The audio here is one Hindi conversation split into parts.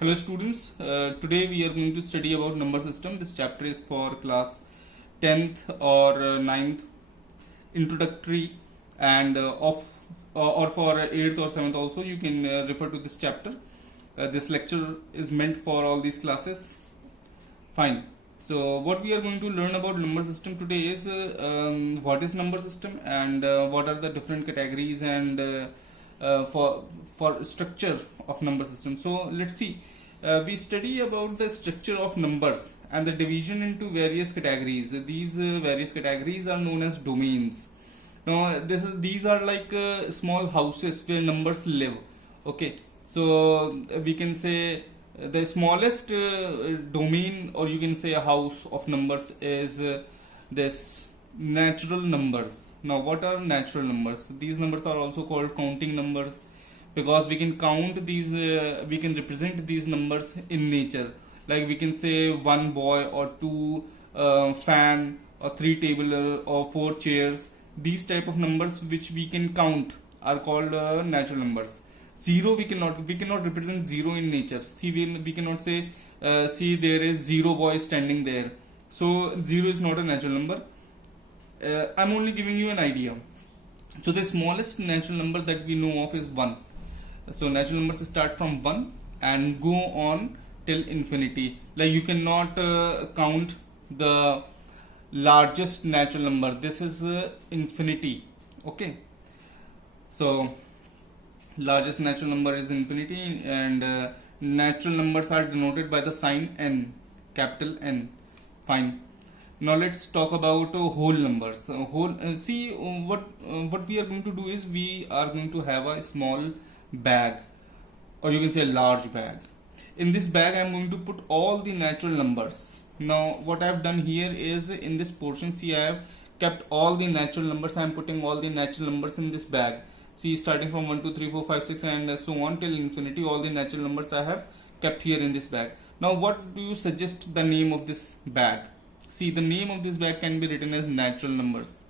Hello students, today we are going to study about number system. This chapter is for class 10th or 9th introductory and or for 8th or 7th also you can refer to this chapter. This lecture is meant for all these classes. Fine. So what we are going to learn about number system today is what is number system and what are the different categories and for structure of number system. So let's see. We study about the structure of numbers and the division into various categories. These various categories are known as domains. Now these are like small houses where numbers live. Okay, so we can say the smallest domain, or you can say a house of numbers, is this natural numbers. Now what are natural numbers? These numbers are also called counting numbers because we can count these, we can represent these numbers in nature, like we can say one boy or two fan or three table or four chairs. These type of numbers which we can count are called natural numbers. Zero, we cannot represent zero in nature. See, we cannot say see, there is zero boy standing there, so zero is not a natural number. I'm only giving you an idea. So the smallest natural number that we know of is 1. So natural numbers start from 1 and go on till infinity. Like you cannot count the largest natural number. This is infinity. Okay, so largest natural number is infinity, and natural numbers are denoted by the sign n, capital N. Fine. Now let's talk about whole numbers. See, what we are going to do is we are going to have a small bag, or you can say a large bag. In this bag I am going to put all the natural numbers. Now what I have done here is, in this portion, see, I have kept all the natural numbers. I am putting all the natural numbers in this bag. See, starting from 1 2 3 4 5 6 and so on till infinity, all the natural numbers I have kept here in this bag. Now what do you suggest the name of this bag? See, the name of this bag can be written as natural numbers.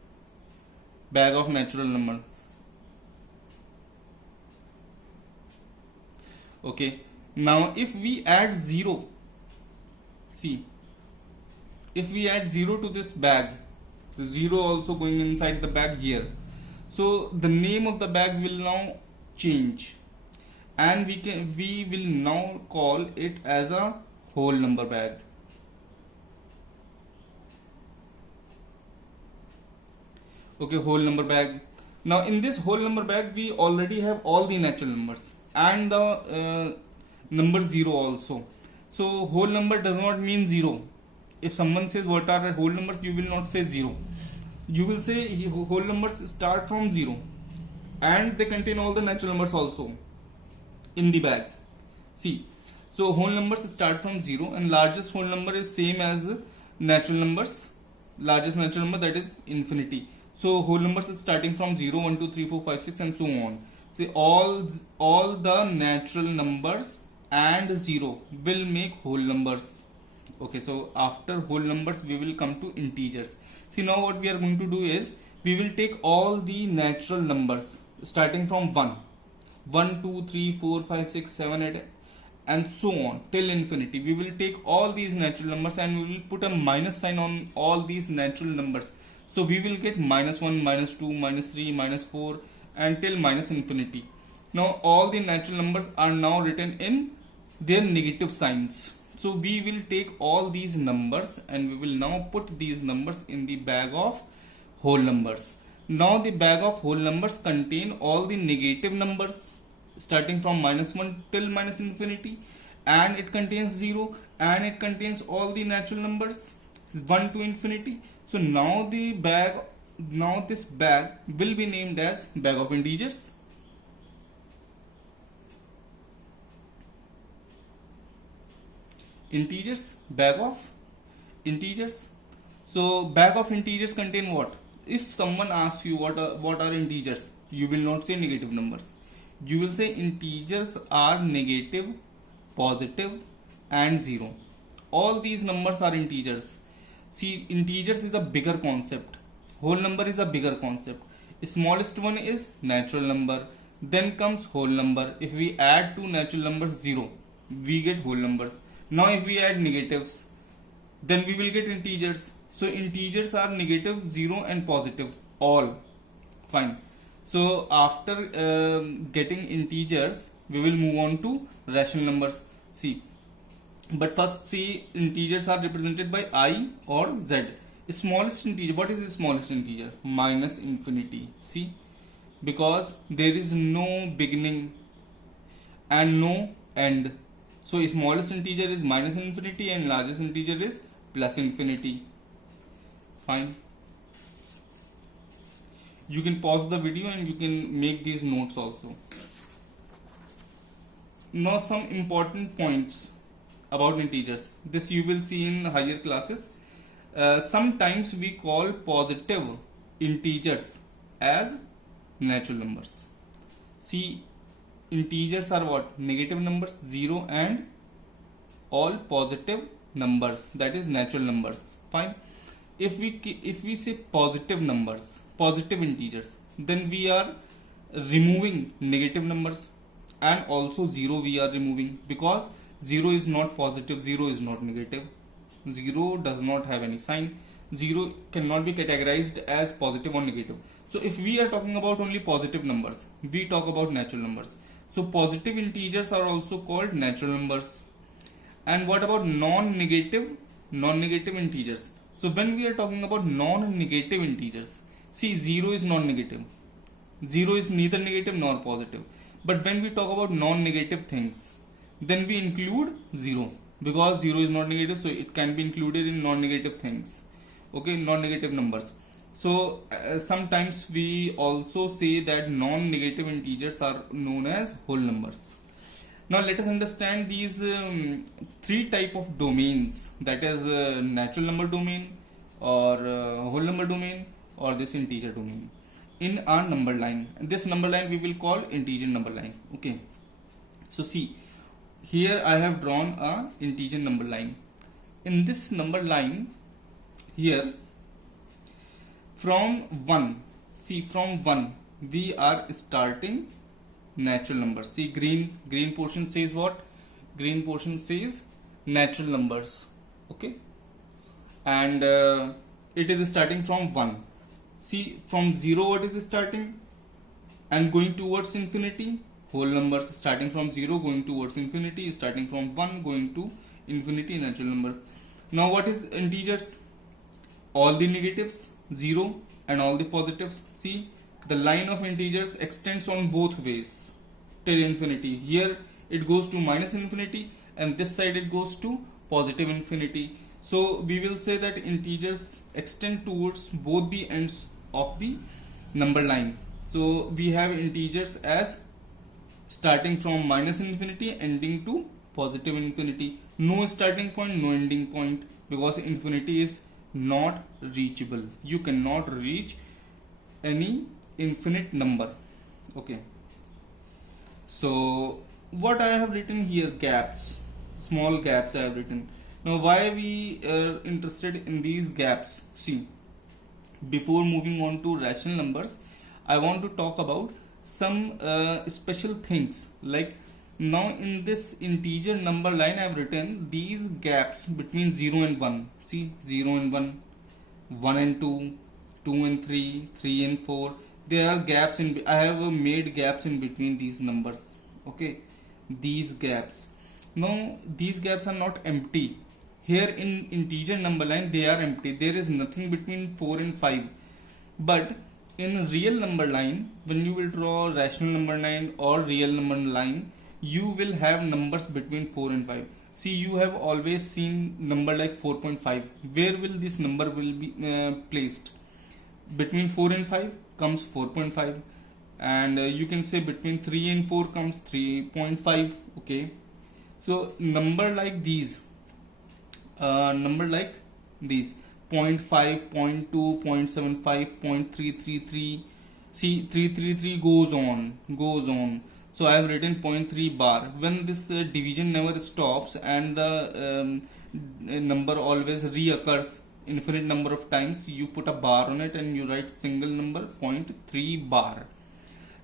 Bag of natural numbers. Okay. Now if we add 0, see, if we add 0 to this bag, the 0 also going inside the bag here, so the name of the bag will now change, and we will now call it as a whole number bag. Okay, whole number bag. Now in this whole number bag we already have all the natural numbers and the number 0 also. So whole number does not mean 0. If someone says what are whole numbers, you will not say 0. You will say whole numbers start from 0 and they contain all the natural numbers also in the bag. See, so whole numbers start from 0 and largest whole number is same as natural numbers. Largest natural number, that is infinity. So whole numbers is starting from 0, 1 2 3 4 5 6 and so on. See, all the natural numbers and 0 will make whole numbers. Okay, so after whole numbers we will come to integers. See, now what we are going to do is we will take all the natural numbers starting from 1 1 2 3 4 5 6 7 8 and so on till infinity. We will take all these natural numbers and we will put a minus sign on all these natural numbers. So we will get -1, -2, -3, -4 until minus infinity. Now all the natural numbers are now written in their negative signs. So we will take all these numbers and we will now put these numbers in the bag of whole numbers. Now the bag of whole numbers contain all the negative numbers starting from -1 till minus infinity, and it contains 0, and it contains all the natural numbers 1 to infinity. So now this bag will be named as bag of integers. Integers, bag of integers. So bag of integers contain what? If someone asks you what are integers, you will not say negative numbers. You will say integers are negative, positive and 0. All these numbers are integers. See, integers is a bigger concept. Whole number is a bigger concept. Smallest one is natural number. Then comes whole number. If we add two natural numbers 0, we get whole numbers. Now if we add negatives, then we will get integers. So integers are negative, 0 and positive, all. Fine. So after getting integers, we will move on to rational numbers. See, but first see, integers are represented by I or Z. Smallest integer, what is the smallest integer? Minus infinity. See, because there is no beginning and no end. So smallest integer is minus infinity and largest integer is plus infinity. Fine. You can pause the video and you can make these notes also. Now some important points about integers. This you will see in higher classes. Sometimes we call positive integers as natural numbers. See, integers are what? Negative numbers, 0 and all positive numbers, that is natural numbers. Fine. If we say positive numbers, positive integers, then we are removing negative numbers, and also 0 we are removing, because 0 is not positive, 0 is not negative, 0 does not have any sign, 0 cannot be categorized as positive or negative. So if we are talking about only positive numbers, we talk about natural numbers. So positive integers are also called natural numbers. And what about non-negative integers? So when we are talking about non-negative integers, see, 0 is non-negative, 0 is neither negative nor positive. But when we talk about non-negative things, then we include 0, because 0 is not negative, so it can be included in non-negative things. Okay, non-negative numbers. So sometimes we also say that non-negative integers are known as whole numbers. Now let us understand these three type of domains, that is natural number domain, or whole number domain, or this integer domain in our number line. This number line we will call integer number line. Okay, so see, here I have drawn a integer number line. In this number line, here from 1, see, from 1 we are starting natural numbers. See, green portion says what? Green portion says natural numbers. Okay, and it is starting from 1. See, from 0 what is starting and going towards infinity? Whole numbers. Starting from 0 going towards infinity, starting from 1 going to infinity, natural numbers. Now what is integers? All the negatives, 0, and all the positives. See, the line of integers extends on both ways till infinity. Here it goes to minus infinity, and this side it goes to positive infinity. So we will say that integers extend towards both the ends of the number line. So we have integers as starting from minus infinity ending to positive infinity. No starting point, no ending point, because infinity is not reachable. You cannot reach any infinite number. Okay, so what I have written here, gaps, small gaps I have written. Now why we are interested in these gaps? See, before moving on to rational numbers, I want to talk about some special things. Like, now in this integer number line I have written these gaps between 0 and 1. See, 0 and 1, 1 and 2, 2 and 3, 3 and 4. There are gaps in, I have made gaps in between these numbers. Okay, these gaps. Now these gaps are not empty. Here in integer number line they are empty. There is nothing between 4 and 5. But in real number line, when you will draw rational number line or real number line, you will have numbers between 4 and 5. See, you have always seen number like 4.5. Where will this number will be placed? Between 4 and 5 comes 4.5, and you can say between 3 and 4 comes 3.5. Okay, so number like these, 0.5, 0.2, 0.75, 0.333. See, 333 goes on. So I have written 0.3 bar. When this division never stops and the number always reoccurs infinite number of times, you put a bar on it and you write single number 0.3 bar.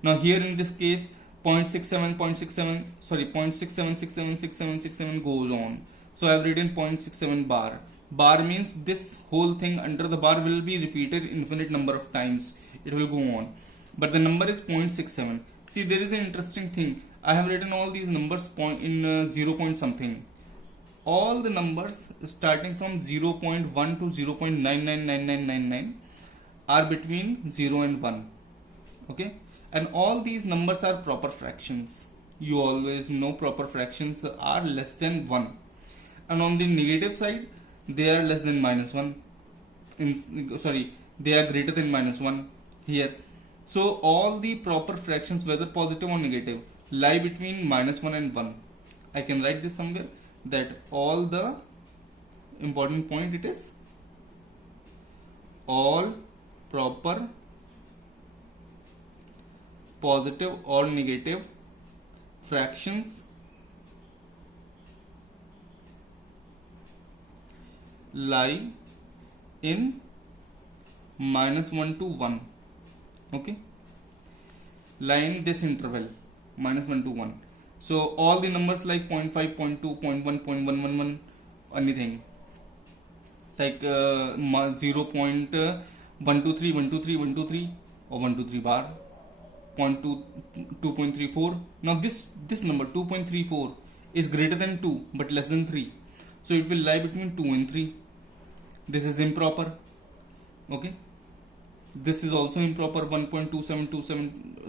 Now here in this case 0.67 sorry 0.67676767 goes on. So I've written 0.67 bar. Bar means this whole thing under the bar will be repeated infinite number of times. It will go on, but the number is 0.67. See, there is an interesting thing. I have written all these numbers in 0 point something. All the numbers starting from 0.1 to 0.999999 are between 0 and 1. Okay, and all these numbers are proper fractions. You always know proper fractions are less than 1, and on the negative side they are less than -1. They are greater than -1 here. So all the proper fractions, whether positive or negative, lie between -1 and 1. I can write this somewhere, that all the important point it is all proper positive or negative fractions lie in -1 to 1. Okay, lie in this interval -1 to 1. So all the numbers like 0.5, 0.2, 0.1, 0.111, anything like 0.123, 123, 123 or 123 bar, 2.34. Now this number 2.34 is greater than 2 but less than 3, so it will lie between 2 and 3. This is improper. Okay, this is also improper. 1.2727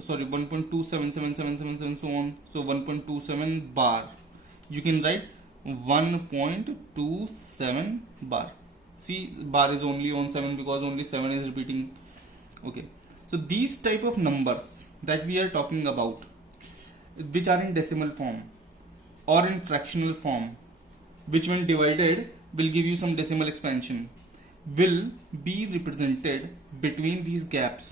sorry 1.277777 so on. So 1.27 bar, you can write 1.27 bar. See, bar is only on 7 because only 7 is repeating. Okay, so these type of numbers that we are talking about, which are in decimal form or in fractional form, which when divided will give you some decimal expansion, will be represented between these gaps.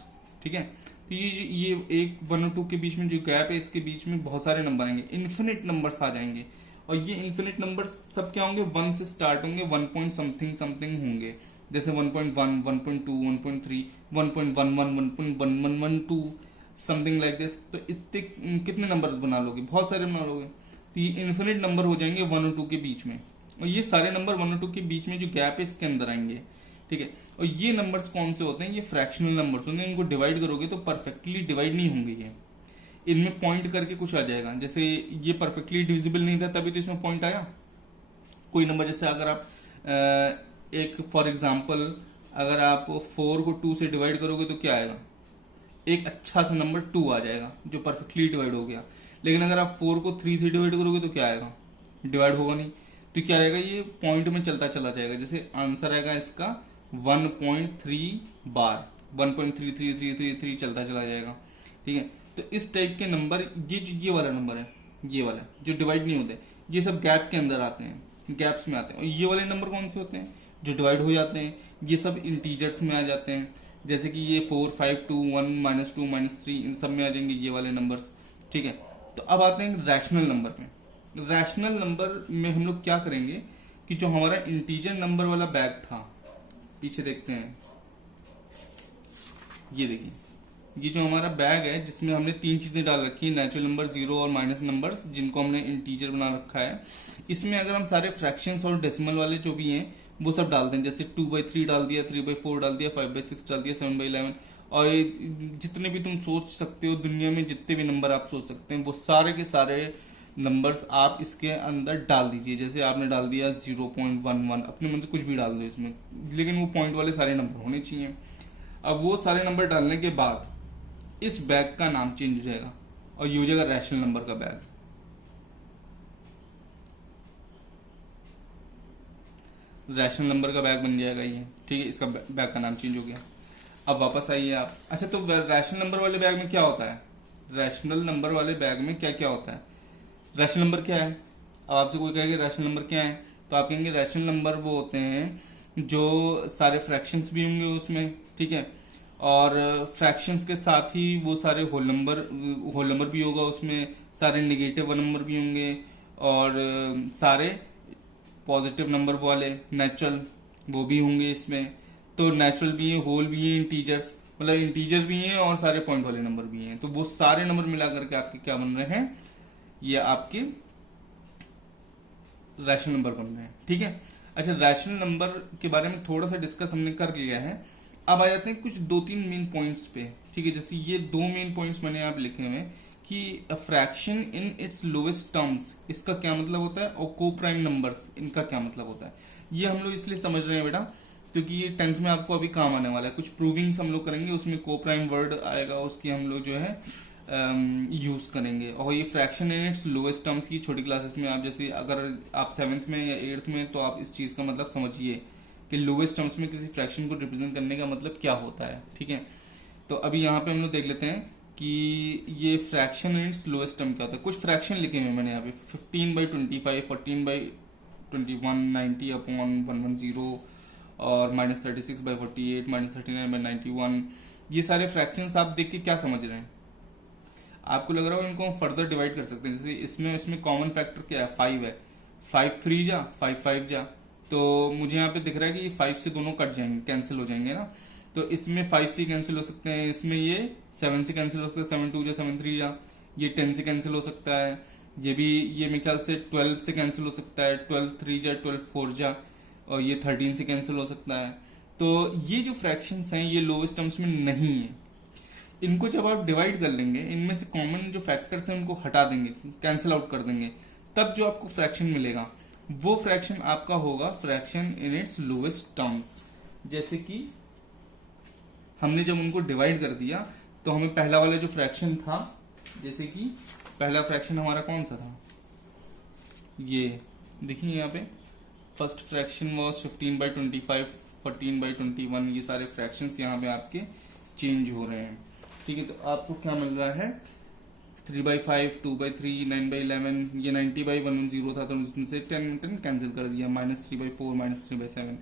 ठीक है, तो ये एक 1 और 2 के बीच में जो गैप है, इसके बीच में बहुत सारे नंबर आएंगे, इन्फिनिट नंबर्स आ जाएंगे, और ये इन्फिनिट नंबर्स सब क्या होंगे, 1 से स्टार्ट होंगे, 1 पॉइंट समथिंग समथिंग होंगे, जैसे 1.1, 1.2, 1.3, 1.11, 1.1112 समथिंग लाइक दिस. तो इतने कितने नंबर बना लोगे, बहुत सारे बना लोगे. तो ये इन्फिनिट नंबर हो जाएंगे 1 और 2 के बीच में, और ये सारे नंबर 1 और 2 के बीच में जो गैप है इसके अंदर आएंगे. ठीक है, और ये नंबर्स कौन से होते हैं, ये फ्रैक्शनल नंबर्स होते हैं. इनको डिवाइड करोगे तो परफेक्टली डिवाइड नहीं होंगे, ये इनमें पॉइंट करके कुछ आ जाएगा. जैसे ये परफेक्टली डिविजिबल नहीं था तभी तो इसमें पॉइंट आया. कोई नंबर, जैसे अगर आप एक फॉर एग्जांपल अगर आप 4 को 2 से डिवाइड करोगे तो क्या आएगा, एक अच्छा सा नंबर 2 आ जाएगा जो परफेक्टली डिवाइड हो गया. लेकिन अगर आप 4 को 3 से डिवाइड करोगे तो क्या आएगा, डिवाइड होगा नहीं. तो क्या रहेगा, ये पॉइंट में चलता चला जाएगा. जैसे आंसर आएगा इसका 1.3 बार, 1.3333 चलता चला जाएगा. ठीक है, तो इस टाइप के नंबर, ये वाला नंबर है, ये वाला जो डिवाइड नहीं होते, ये सब गैप के अंदर आते हैं, गैप्स में आते हैं. और ये वाले नंबर कौन से होते हैं, जो डिवाइड हो जाते हैं, ये सब इंटीजर्स में आ जाते हैं. जैसे कि ये 4, 5, 2, 1, -2, -3 इन सब में आ जाएंगे ये वाले नंबर्स. ठीक है, तो अब आते हैं रैशनल नंबर पे. रैशनल नंबर में हम लोग क्या करेंगे कि जो हमारा इंटीजर नंबर वाला बैग था, पीछे देखते हैं, ये देखिए, ये जो हमारा बैग है जिसमें हमने 3 चीजें डाल रखी है, नेचुरल नंबर, जीरो और माइनस नंबर्स, जिनको हमने इंटीजर बना रखा है. इसमें अगर हम सारे फ्रैक्शंस और डेसिमल वाले जो भी हैं वो सब डाल दें, जैसे 2/3 डाल दिया, 3/4 डाल दिया, 5/6 डाल दिया, 7/11, और जितने भी तुम सोच सकते हो दुनिया में, जितने भी नंबर आप सोच सकते हैं, वो सारे के सारे नंबर्स आप इसके अंदर डाल दीजिए. जैसे आपने डाल दिया 0.11, अपने मन से कुछ भी डाल दो इसमें, लेकिन वो पॉइंट वाले सारे नंबर होने चाहिए. अब वो सारे नंबर डालने के बाद इस बैग का नाम चेंज हो जाएगा और ये हो जाएगा रैशनल नंबर का बैग. रैशनल नंबर का बैग बन जाएगा ये. ठीक है, इसका बैग का नाम चेंज हो गया. अब वापस आइए आप. अच्छा, तो रैशनल नंबर वाले बैग में क्या होता है, रैशनल नंबर वाले बैग में क्या क्या होता है, रैशनल नंबर क्या है. अब आपसे कोई कहेगा रैशनल नंबर क्या है, तो आप कहेंगे रैशनल नंबर वो होते हैं जो सारे फ्रैक्शंस भी होंगे उसमें. ठीक है, और फ्रैक्शंस के साथ ही वो सारे होल नंबर भी होगा उसमें, सारे नेगेटिव नंबर भी होंगे, और सारे पॉजिटिव नंबर वाले नेचुरल वो भी होंगे इसमें. तो नेचुरल भी है, होल भी है, इंटीजर्स, मतलब इंटीजर भी हैं और सारे पॉइंट वाले नंबर भी हैं, तो वो सारे नंबर मिला करके आपके क्या बन रहे हैं, ये आपके रैशनल नंबर बन रहे हैं। ठीक है, अच्छा रैशनल नंबर के बारे में थोड़ा सा डिस्कस हमने कर लिया है। अब आ जाते हैं कुछ 2-3 मेन पॉइंट्स पे। ठीक है, जैसे ये 2 मेन पॉइंट्स मैंने आप लिखे हुए हैं कि fraction in its lowest terms, इसका क्या मतलब होता है, और को प्राइम नंबर्स, इनका क्या मतलब होता है। ये हम लोग इसलिए समझ रहे हैं बेटा क्योंकि ये 10th में आपको अभी काम आने वाला है। कुछ प्रूविंग्स हम लोग करेंगे, उसमें को प्राइम वर्ड आएगा, उसकी हम लोग जो है यूज करेंगे। और ये fraction in its lowest terms की छोटी क्लासेस में आप जैसे अगर आप 7th में या 8th में, तो आप इस चीज का मतलब समझिए कि लोएस्ट टर्म्स में किसी फ्रैक्शन को रिप्रेजेंट करने का मतलब क्या होता है। ठीक है, तो अभी यहाँ पे हम लोग देख लेते हैं कि ये fraction in its lowest term क्या होता है। कुछ फ्रैक्शन लिखे हुए मैंने यहाँ पे 15/25, 14/21, 90/110 और -36/48, -39/91। ये सारे फ्रैक्शंस आप देख के क्या समझ रहे हैं, आपको लग रहा हो इनको हम फर्दर डिवाइड कर सकते हैं। जैसे इसमें कॉमन फैक्टर क्या है, 5 है, 5 3 जा 5 5 जा, तो मुझे यहाँ पे दिख रहा है कि 5 से दोनों कट जाएंगे, कैंसिल हो जाएंगे ना, तो इसमें 5 से कैंसिल हो सकते हैं, इसमें ये 7 से कैंसिल हो सकता है, 7 2 जा 7 3 जा, ये 10 से कैंसिल हो सकता है, ये भी ये मेरे ख्याल से 12 से कैंसिल हो सकता है, 12 3 जा 12 4 जा, और ये 13 से कैंसिल हो सकता है। तो ये जो फ्रैक्शंस हैं ये लोएस्ट टर्म्स में नहीं है। इनको जब आप डिवाइड कर लेंगे, इनमें से कॉमन जो फैक्टर्स हैं उनको हटा देंगे, कैंसिल आउट कर देंगे, तब जो आपको फ्रैक्शन मिलेगा वो फ्रैक्शन आपका होगा fraction in its lowest terms. जैसे कि हमने जब उनको डिवाइड कर दिया तो हमें पहला वाला जो फ्रैक्शन था, जैसे कि पहला फ्रैक्शन हमारा कौन सा था, ये देखिए यहाँ पे फर्स्ट फ्रैक्शन वॉज 15/25, 14/21, ये सारे फ्रैक्शंस यहाँ पे आपके चेंज हो रहे हैं। ठीक है, तो आपको क्या मिल रहा है 3/5, 2/3, 9/11, ये 90/110 था तो उससे 10 कैंसिल कर दिया, -3/4, -3/7।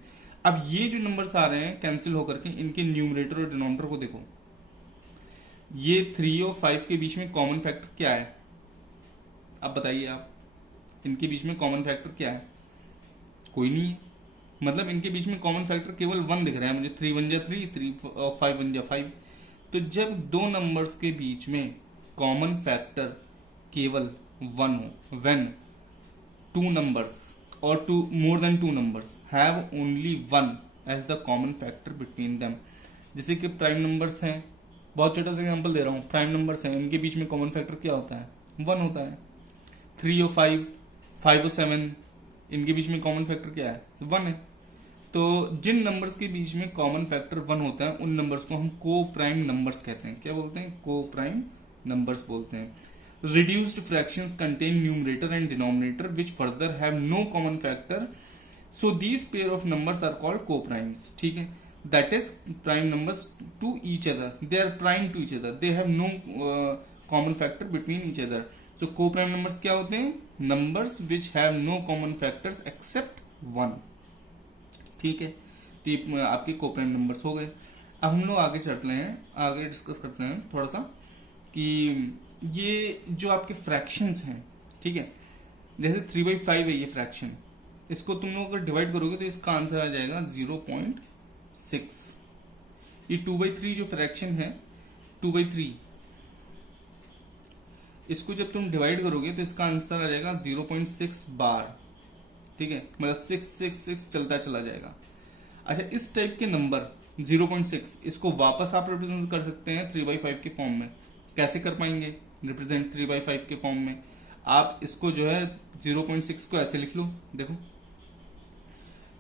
अब ये जो नंबर्स आ रहे हैं कैंसिल होकर के, इनके न्यूमरेटर और डिनोमिनेटर को देखो, ये 3 और 5 के बीच में कॉमन फैक्टर क्या है, अब बताइए आप, इनके बीच में कॉमन फैक्टर क्या है, कोई नहीं है। मतलब इनके बीच में कॉमन फैक्टर केवल 1 दिख रहा है मुझे, 3 1 जा 3, 3 और 5 1 जा 5। तो जब दो नंबर्स के बीच में कॉमन फैक्टर केवल 1 हो, व्हेन 2 नंबर्स और more than 2 numbers have only 1 as the common factor between them. जैसे कि प्राइम नंबर्स हैं, बहुत छोटा सा एग्जांपल दे रहा हूँ, प्राइम नंबर्स हैं, इनके बीच में कॉमन फैक्टर क्या होता है, 1 होता है। 3 और 5, 5 और 7, इनके बीच में कॉमन फैक्टर क्या है, 1 है। तो जिन नंबर्स के बीच में कॉमन फैक्टर 1 होता है उन नंबर्स को हम को प्राइम नंबर्स कहते हैं। क्या बोलते हैं, को प्राइम नंबर्स बोलते हैं। Reduced fractions contain numerator and denominator which further have no common factor, so these pair of numbers are called coprimes. ठीक है, that is prime numbers to each other, they are prime to each other, they have no common factor between each other. So coprime numbers क्या होते हैं, numbers which have no common factors except 1। ठीक है, तो ये आपके को प्राइम नंबर्स हो गए। अब हम लोग आगे चलते हैं, आगे डिस्कस करते हैं थोड़ा सा कि ये जो आपके फ्रैक्शंस हैं, ठीक है, जैसे 3/5 है ये फ्रैक्शन, इसको तुम लोग अगर डिवाइड करोगे तो इसका आंसर आ जाएगा 0.6। ये 2/3 जो फ्रैक्शन है 2/3, इसको जब तुम डिवाइड करोगे तो इसका आंसर आ जाएगा 0.6 बार। ठीक है, मतलब 666 चलता चला जाएगा। अच्छा, इस टाइप के नंबर 0.6, इसको वापस आप रिप्रेजेंट कर सकते हैं 3/5 के फॉर्म में। कैसे कर पाएंगे रिप्रेजेंट 3/5 के फॉर्म में, आप इसको जो है 0.6 को ऐसे लिख लो, देखो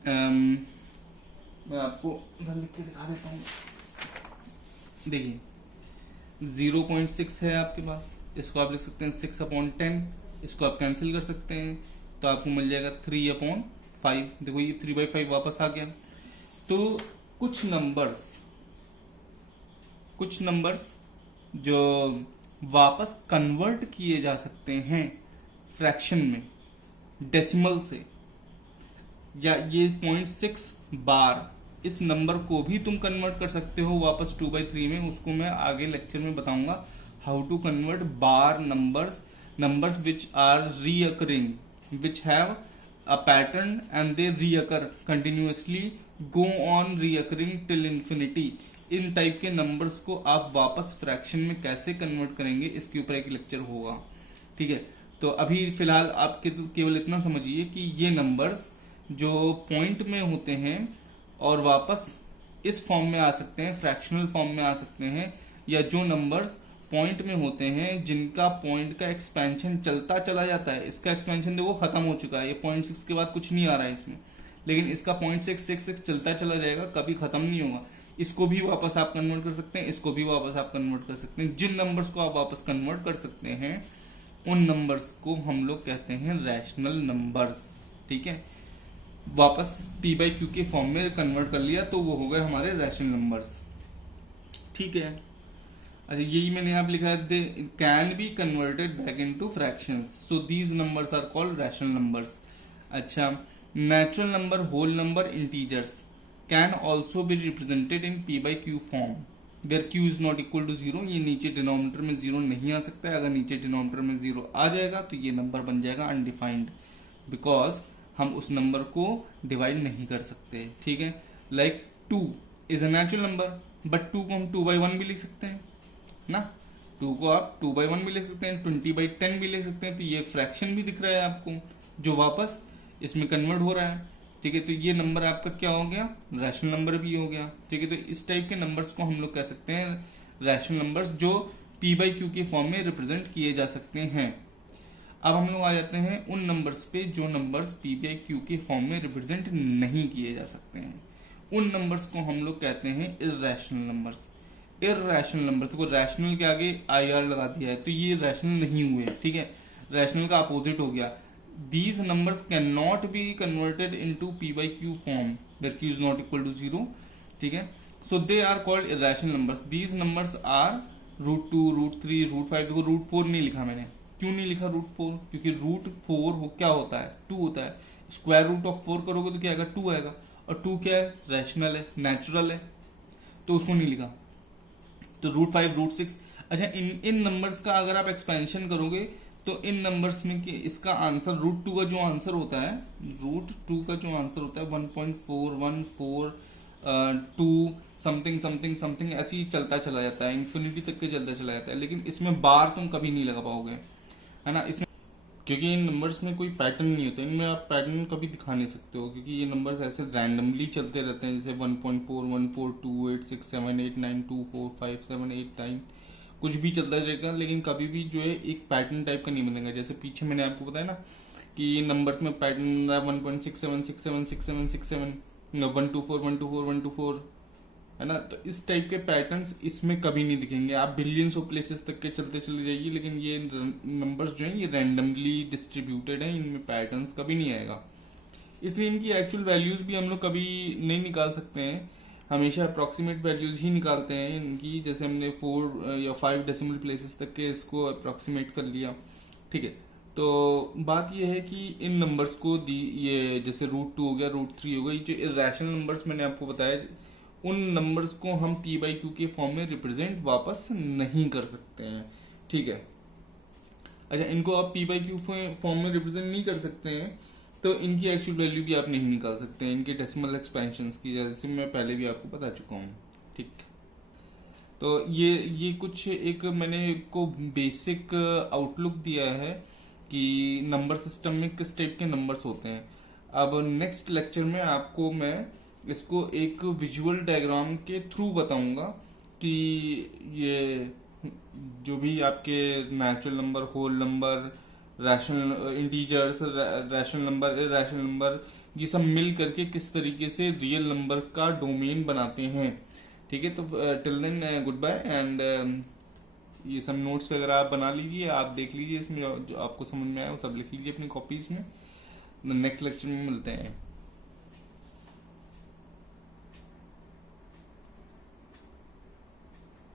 मैं आपको इधर लिख के दिखा देता हूँ। देखिए 0.6 है आपके पास, इसको आप लिख सकते हैं 6/10, इसको आप कैंसिल कर सकते हैं तो आपको मिल जाएगा 3/5। देखो ये 3/5 वापस आ गया। तो कुछ नंबर्स जो वापस कन्वर्ट किए जा सकते हैं फ्रैक्शन में डेसिमल से, या ये 0.6 बार, इस नंबर को भी तुम कन्वर्ट कर सकते हो वापस 2/3 में। उसको मैं आगे लेक्चर में बताऊंगा, how to convert bar numbers which are recurring, which have a pattern and they reoccur continuously, go on reoccurring till infinity। In type के नंबर्स को आप वापस फ्रैक्शन में कैसे कन्वर्ट करेंगे, इसके ऊपर एक लेक्चर होगा। ठीक है, तो अभी फिलहाल आप केवल इतना समझिए कि ये नंबर्स जो पॉइंट में होते हैं और वापस इस फॉर्म में आ सकते हैं, फ्रैक्शनल फॉर्म में आ सकते हैं, या जो नंबर्स पॉइंट में होते हैं जिनका पॉइंट का एक्सपेंशन चलता चला जाता है। इसका एक्सपेंशन देखो खत्म हो चुका है, ये 0.6 के बाद कुछ नहीं आ रहा है इसमें, लेकिन इसका 0.666 चलता चला जाएगा, कभी खत्म नहीं होगा। इसको भी वापस आप कन्वर्ट कर सकते हैं, इसको भी वापस आप कन्वर्ट कर सकते हैं। जिन नंबर्स को आप वापस कन्वर्ट कर सकते हैं उन नंबर्स को हम लोग कहते हैं रैशनल नंबर्स। ठीक है, वापस p बाई क्यू के फॉर्म में कन्वर्ट कर लिया तो वो हो गए हमारे रैशनल नंबर्स। ठीक है, अच्छा यही मैंने यहाँ लिखा है, they can be converted back into fractions, so these numbers are called rational numbers. अच्छा, natural number, whole number, integers can also be represented in p by q form where q is not equal to 0। ये नीचे डिनोमिनेटर में 0 नहीं आ सकता है, अगर नीचे डिनोमिनेटर में 0 आ जाएगा तो ये नंबर बन जाएगा अनडिफाइंड, बिकॉज हम उस नंबर को डिवाइड नहीं कर सकते। ठीक है, like 2 is a natural number, but 2 को हम 2/1 भी लिख सकते हैं ना, 2 को आप 2/1 भी लिख सकते हैं, 20/10 भी लिख सकते हैं। तो ये एक फ्रैक्शन भी दिख रहा है आपको जो वापस इसमें कन्वर्ट हो रहा है। ठीक है, तो ये नंबर आपका क्या हो गया, रैशनल नंबर भी हो गया। ठीक है, तो इस टाइप के नंबर्स को हम लोग कह सकते हैं रैशनल नंबर्स, जो p बाई क्यू के फॉर्म में रिप्रेजेंट किए जा सकते हैं। अब हम लोग आ जाते हैं उन नंबर्स पे जो नंबर्स p बाई क्यू के फॉर्म में रिप्रेजेंट नहीं किए जा सकते हैं। उन नंबर्स को हम लोग कहते हैं इर्रेशनल नंबर्स। इर्रेशनल नंबर, तो रैशनल के आगे IR लगा दिया है तो ये रैशनल नहीं हुए। ठीक है, रैशनल का अपोजिट हो गया। These numbers cannot be converted into p by q form where q is not equal to 0. ठीक है, so they are called irrational numbers. These numbers are √2, √3, √5। देखो √4 नहीं लिखा मैंने, क्यों नहीं लिखा √4? क्योंकि √4 क्या होता है, 2 होता है। स्क्वायर रूट ऑफ 4 करोगे तो क्या आएगा, 2 आएगा, और 2 क्या है, रैशनल है, नेचुरल है, तो उसको नहीं लिखा। तो √5, √6। अच्छा, इन नंबर्स का अगर आप एक्सपेंशन करोगे तो इन नंबर्स में कि इसका आंसर √2 का जो आंसर होता है, √2 का जो आंसर होता है 1.4142 समथिंग समथिंग समथिंग, ऐसे ही चलता चला जाता है, इन्फिनिटी तक के चलता चला जाता है। लेकिन इसमें बार तुम कभी नहीं लगा पाओगे, है ना, इसमें, क्योंकि इन नंबर्स में कोई पैटर्न नहीं होता, इनमें आप पैटर्न कभी दिखा नहीं सकते हो, क्योंकि ये नंबर्स ऐसे रैंडमली चलते रहते हैं, जैसे 1.4142867892457789 कुछ भी चलता रहेगा, लेकिन कभी भी जो है एक पैटर्न टाइप का नहीं बनेगा। जैसे पीछे मैंने आपको बताया ना कि नंबर्स में पैटर्न बन रहा है 1.67676767 124 है ना, तो इस टाइप के पैटर्न्स इसमें कभी नहीं दिखेंगे। आप बिलियंस ऑफ प्लेसेस तक के चलते चले जाइए, लेकिन ये नंबर्स जो हैं ये रैंडमली डिस्ट्रीब्यूटेड हैं, इनमें पैटर्न्स कभी नहीं आएगा। इसलिए इनकी एक्चुअल वैल्यूज भी हम लोग कभी नहीं निकाल सकते हैं, हमेशा अप्रॉक्सीमेट वैल्यूज ही निकालते हैं इनकी। जैसे हमने 4 या 5 डेसिमल प्लेसेस तक के इसको अप्रॉक्सीमेट कर लिया। ठीक है, तो बात यह है कि इन नंबर्स को ये जैसे √2 हो गया, √3 हो गया, जो इर्रेशनल नंबर्स मैंने आपको बताया, उन नंबर्स को हम p बाई क्यू के फॉर्म में रिप्रेजेंट वापस नहीं कर सकते हैं। ठीक है, अच्छा, इनको आप p बाई क्यू फॉर्म में रिप्रेजेंट नहीं कर सकते हैं तो इनकी एक्चुअल वैल्यू भी आप नहीं निकाल सकते हैं, इनके डेसिमल एक्सपेंशंस की, जैसे मैं पहले भी आपको बता चुका हूँ। ठीक, तो ये कुछ एक मैंने को बेसिक आउटलुक दिया है कि नंबर सिस्टम में किस टाइप के नंबर्स होते हैं। अब नेक्स्ट लेक्चर में आपको मैं इसको एक विजुअल डायग्राम के थ्रू बताऊंगा कि ये जो भी आपके natural number, whole number, rational integers, rational number, irrational number, ये सब मिल करके किस तरीके से रियल नंबर का डोमेन बनाते हैं। ठीक है, तो till then good bye, and ये सब नोट्स वगैरह आप बना लीजिए, आप देख लीजिए, इसमें जो आपको समझ में आया वो सब लिख लीजिए अपनी कॉपीज में। नेक्स्ट लेक्चर में मिलते हैं।